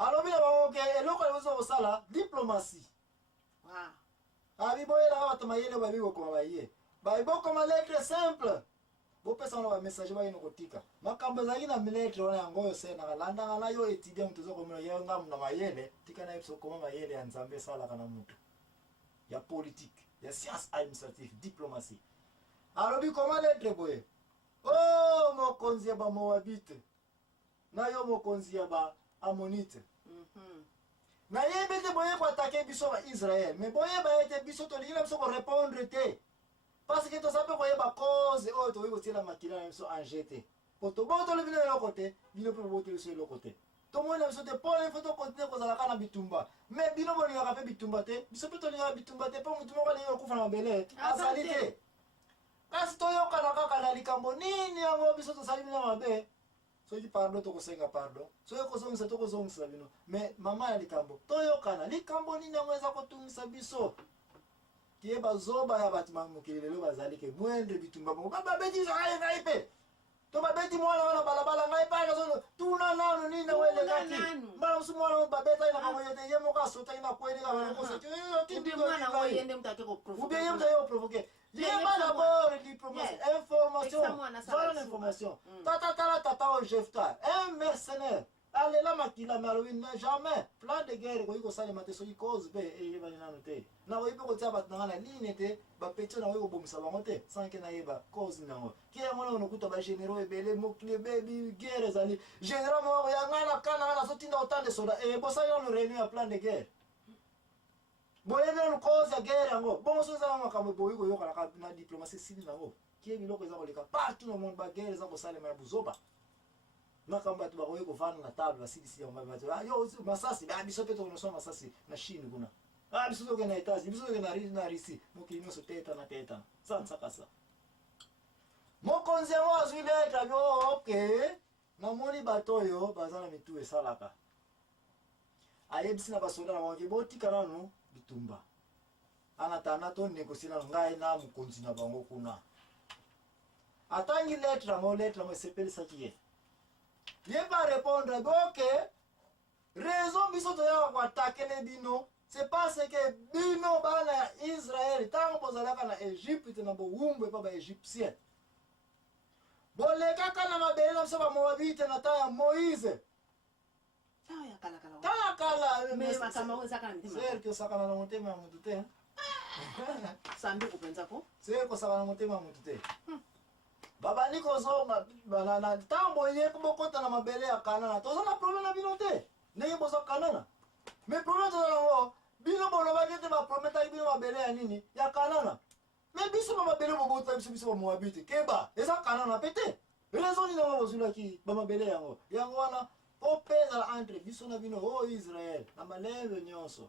Alors bino bango ke eloko lezo kosala diplomatie. Ah. Abi boyela bato mayele babi ko baye. Ba iboko ma lettre simple. Bo pesa na message ba yino kotika. Makambo zaki na lettre wana yango yo sena kalanda ngala yo etidie mtu zo komino ye ngamu na mayele, tika na ipso koma mayele ya nzambe sala kana mtu. Ya politique, ya science administrative, diplomatie. Alors bi koma lettre boye. Oh mokonzi ya ba Moabite. Na yo mokonzi ya ba Amonite. Na yebe te boye ko attaquer biso ba Israël, mais boye ba ete biso to lingina biso ko répondre te. Parce que to sape ko yeba cause o to yebo tela makila biso en jeté. Poto boto le bino le côté, bino pe boto le le côté. To mo na biso te pole photo continuer ko zala kana bitumba. Mais bino bo linga pe bitumba te, biso pe to linga bitumba te po mutu mo ko linga kufa na mabele. Azali te. Kasi to yo kana kaka na likambo nini yango biso to sali bino mabe. So you pardon to kosenga pardon. So yo kozongisa to kozongisa bino. Mais mama ya likambo. To yo kana likambo nini ngweza ko tungisa biso. Kieba zoba ya batima mukile lelo bazali ke mwendre bitumba mo. Baba beti zo aye ngaipe. To babeti mwana wana balabala ngaipa ngazo tuna nanu nini na wele kati. Mara msumu wana babeta ina kama yote yemo ka sota ina kweli na wana kosa. Yo tindi mwana ngo yende mtake ko provoquer. Ube yemo tayo provoquer. Yema d'abord diplomatie, information, voilà l'information. Tata au Jefta, un mercenaire. Allez là makila malouine jamais. Plan de guerre ko yiko sale mate so yi cause be e yeba na note. Na wo ibe ko tsaba na na ligne te ba pecho na wo bomisa ba ngote sans que na yeba cause nango. Ki ya ngona nokuta ba généraux ebele mo clé baby guerre zali. Général mo ya ngana kana na so tinda otande soda e bosa yo no réunion plan de guerre. Boyene no cause ya guerre yango. Bon so za makambo boyi ko yoka na diplomatie civile nango. Ki biloko za ko leka partout no monde ba guerre za ko sale ma buzoba. Makambo atu bakoye kuvana na table basisi ya mabatu. Yo masasi ba biso peto no so masasi na Chine kuna. Biso zo na Etazi, biso zo na Risi. Mokili so teta na teta. Sansa kasa. Mokonzi mo azwile tago okay. Na moni batoyo bazana mitu esalaka. Ayebisi na basoda na wangi boti kananu bitumba. Anatana to negosina ngai na mukonzi na bango kuna. Atangi lettre mo sepeli sakiye. Il va répondre, ok, raison biso to ya kwa attaquer les bino, c'est parce que bino bana Israël tant bozalaka na Égypte na bo wumbe pa ba égyptien. Boleka kana mabele na saba Moabite na ta ya Moïse. Kala mais makama uzaka ndima. C'est que sakana na motema mutute. Sambi kupenza ko? C'est que sakana na motema mutute. Baba niko zonga banana tambo yeko bokota na mabele ya kanana. Tozo na problème na bino te. Neye bozo kanana. Mais problème tozo ngo bino bono ba kete ba prometa bino mabele ya nini? Ya kanana. Mais biso ba mabele bobota biso ba Moabite. Keba, eza kanana pete. Raison ni na bozula ki ba mabele yango. Yango wana opeza entre biso na bino o Israël. Na malembe nyonso.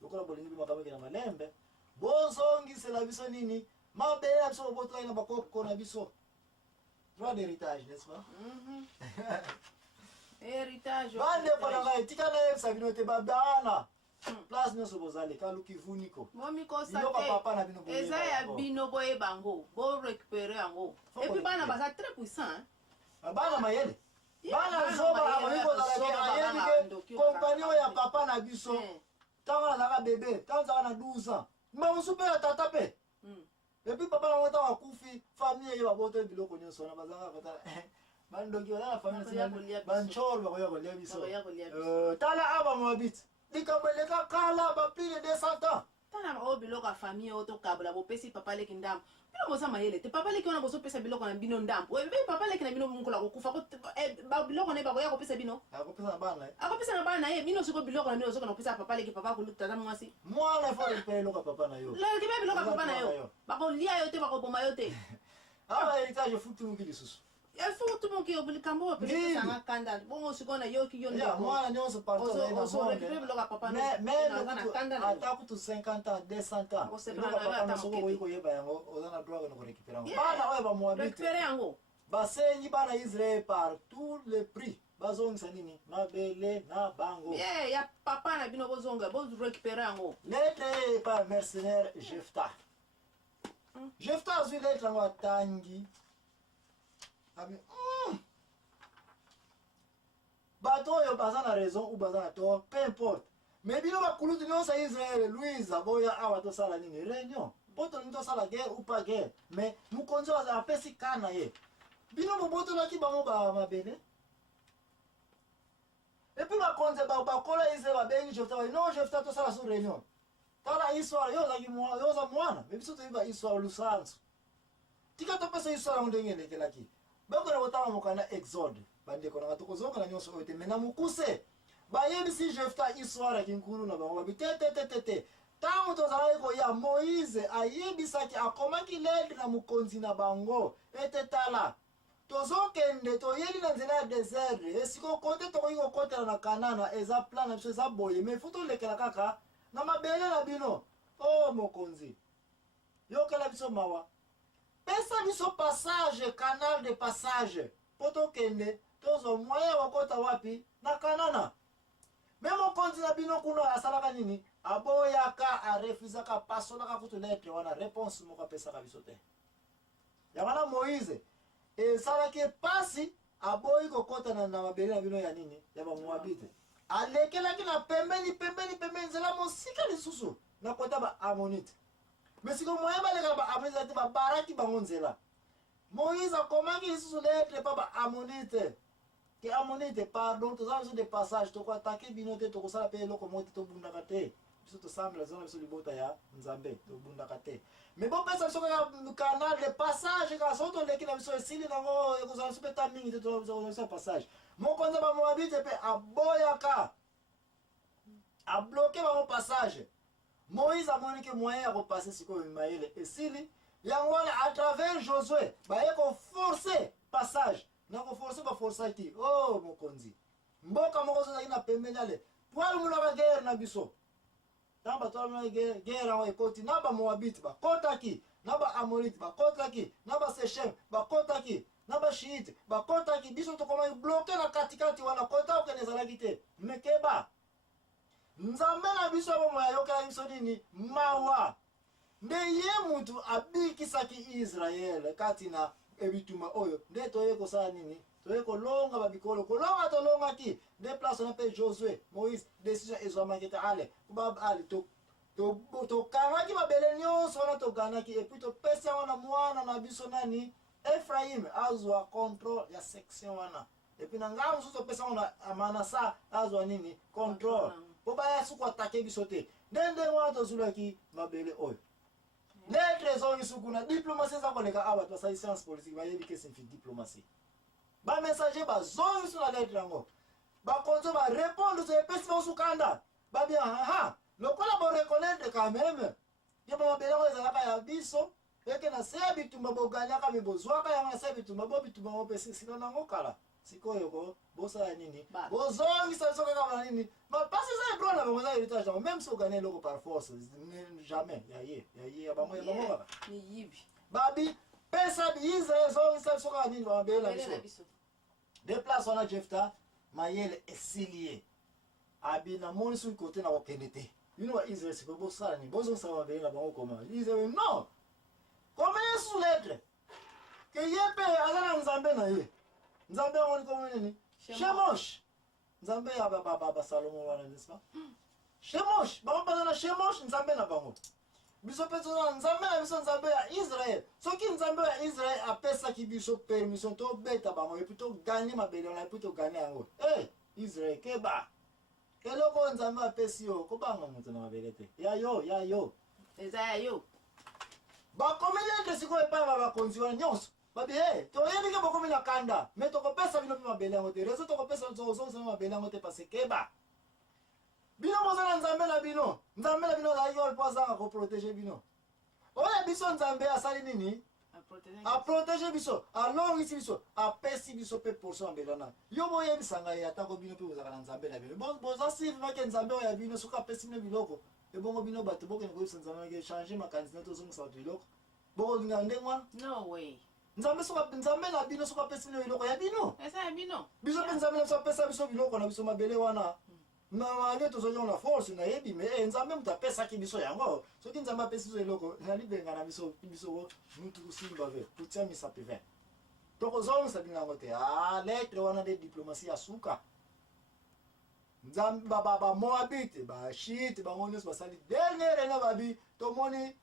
Lokola bolingi bima kabake na malembe. Bozongisela biso nini? Mabele biso bobota ina bakoko na biso. Droit d'héritage, n'est-ce pas? Héritage. Bande kwa ngai tika na yebisa bino te babana. Place nyonso bozali kaluki vuniko. Momi ko sa Biloko papa na bino boye. Eza ya bino boye bango, bo récupérer yango. Et puis bana baza très puissant. Bana mayele. Bana zoba amoyiko zala ke compagnon ya papa na biso. Tanga na bébé, tanga na 12 ans. Mamusupe ya tata pe. Et puis papa na wata wakufi famille ye baboto biloko nyonso na bazanga kata bandoki wala famille banchol ba ko ya biso tala aba Moabite likabeleka kala ba plus de 200 ans tala o biloko famille o to kabla bo pesi papa leki ndam bilo boza mayele te papa leki ona bozo pesa biloko na bino ndam o be papa leki na bino munkola ko kufa ko ba biloko ne ba ko ya ko pesa bino akopesa na bana akopesa na bana ye bino siko biloko na bino zo ko pesa papa leki papa ko lutata mwasi mwana fo le pelo ka papa na yo la ke be biloko papa na yo ba ko lia yo te ba ko boma yo te héritage futu ngili susu il faut tout mon qui oblige kambo pe ça na kanda bon siko na yo ki yo ya mwana nyonso partout na papa mais atakutu 50 ans 200 ans papa na soko ko yeba yango ozana droit no récupérer bana oyo ba Moabite récupérer yango basenyi bana Israël par tous les prix bazongisa nini mabele na bango ya papa na bino bozonga bo récupérer yango lettre par mercenaire Jefta Jefta azwi lettre ngo atangi abi bato oyo baza na raison ou baza na tort, peu importe. Mais bino bakulutu nyonso ya Israel Louise aboya awa tosala nini réunion po tolingi tosala guerre ou pas guerre, mais mokonzi oyo apesi kana ye bino bobotolaki bango mabele. Et puis bakonzi bakola Israel babengi Jefta non Jefta tosala sous réunion tala histoire yo oza mwana mais biso toyiba histoire lusanzu tika topesa histoire yango ndenge elekelaki bakona kotala mokanda exode bandeko nanga tokozongana nyonso oyo te me na mokuse bayebisi Jefta histoire ya kinkulu na bango babi te ntango tozalaki koya Moïse ayebisaki akomaki lettre na mokonzi na bango ete tala tozokende toyeli na nzela ya désert esiko kote tokoki kokotela na Kanana eza plan na biso eza boye me fu tolekela kaka na mabele na bino. Oh mokonzi yokela biso mawa pesa biso passage canal de passage po tokende tozo moyen wakota wapi na Kanana. Me mokonzi na bino kuna asalaka nini aboyaka arefusaka pasonaka kutu lettre wana réponse moko apesaka biso te yamana Moïse esalaki pasi aboyi kokota na mabele na bino ya nini ya bamoabite alekelaki na pembeni nzela mosika lisusu na kota baamonite mesiko moye balekaka baamonite te babaraki bango nzela. Moïse akomaki lisusu lettre pa baamonite ke amonite pardon tozala biso de passage tokoatake bino te tokosala mpe eloko moko te tobundaka te biso tosambela zona biso libota ya Nzambe tobundaka te me bopesa biso kaka canal de passage kaka soki toleki na biso esili nango ekozala biso mpe ta mingi te tozala biso passage. Mokonzi ya bamoabite mpe aboyaka abloke bango passage. Moïse amoni ke moyen ya kopase sikoyo mayele esili yango wana à travers Josué baye koforce passage na koforce baforsaki. Oh mokonzi mboka moko ozozaki na pembeni ale po alumulaka guerre na biso ntango bato alumulaki guerre yango ekoti na bamoabite bakotaki na baamorite bakotaki na basechem bakotaki na bashiite bakotaki biso tokomaki bloke na katikati wana kota okende ezalaki te mekeba Nzambe na biso bomo yayokela biso nini mawa nde ye mutu abikisaki Israel kati na ebituma oyo nde toye kosala nini toye kolonga babikolo kolonga tolongaki nde place na mpe Josué Moïse décision ezwamaki te ale ale tokangaki mabele nyonso wana toganaki epuis topesi yango na mwana na biso nani Ephraim azwa contrôle ya section wana epuis na ngambo mosusu topesi yango na Manasa azwa nini contrôle po baya suku atake biso te ndenge wana tozulaki mabele oyo lettre ezongi suku na diplomatie eza koleka awa basali science politique bayebi ke simfi diplomatie bamessager bazongi su na lettre yango bakonzo barépondre so epesi bango kanda babia haha lokola boreconnaître quand même ye bamabele yango ezalaka ya biso eke na se ya bitumba boganyaka me bozwaka yango na se ya bitumba bo bitumba ngo mpe sila nango kala sikoyo bosala nini bozongisa biso kaka bana nini pasi eza ebro na bango eza héritage yango même si ogane eloko par force jamais yaye ya bango kaka babi pesa biisrael ezongisa biso kaka nini bamabele na biso de place wana Jefta mayele esilie abi namoni soki kote na kokende te bino baisrael sikoyo bosala nini bozongisa bamabele na bango koma israel non komeye sous lettre ke ye mpe aza na nzambe na ye Nzambe woni komo nini Shemosh Nzambe ya baba Salomo wana nisma Shemosh baba na Shemosh Nzambe na bango biso peto na Nzambe na biso Nzambe ya Israel soki Nzambe ya Israel apesa ki biso permission to beta bango et plutôt gagner mabele na plutôt gagner yango Israel keba eloko Nzambe apesi yo ko banga mutu na mabele te ya yo eza yo ba komenya ke siko epa ba konzi wana nyonso babi toyebi ke bokomi na kanda me tokopesa bino mpe mabele yango te rezo tokopesa tozongisa mabele yango te parce keba bino boza na Nzambe na bino azalaki oyo mpo azanga koprotege bino oyo biso Nzambe asali nini aprotege biso alongisi biso apesi biso mpe portion mabele wana yo boyebisa ngai atako bino mpe bozalaka na Nzambe na bino boza sivimake Nzambe oyo ya bino soki apesi bino biloko ebongo bino bato bokende koyebisa Nzambe ake change makanisi na tozongisa bato biloko bokolinga ndenge wana no way Nzambe na bino soki apesi bino biloko ya bino eza ya bino biso mpe Nzambe na biso apesa biso biloko na biso mabele wana nde tozali na force nayebi me Nzambe moto apesaki biso yango soki Nzambe apesi biso eloko nalibenga na biso mutu kusimba ve kutia misapi ve tokozongisa bino yango te lettre wana nde diplomatie ya suka nzambe ba Moabite ba shit ba ngoni basali denere na babi tomoni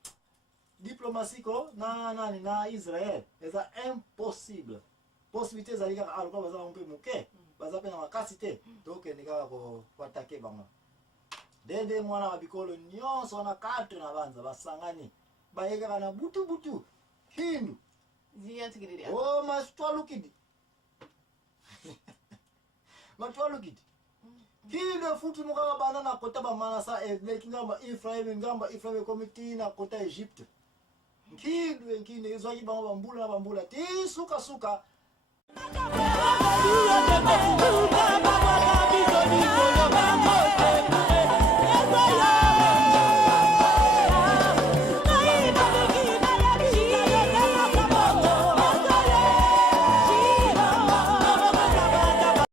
diplomatie ko na Israël eza impossible possibilité ezali kaka aluka baza mpe moke baza pe na makasi te tokende kaka koatake bango dende mwana wa bikolo nyonso wana 4 na banza basangani bayekaka na butu hindu oh matwalukidi matwalukidi hindu efutu mukaka bana na kota bamanasa leki ngamba Ifraim komiti na kota Egypte nkinde ezwaki bango bambula ti suka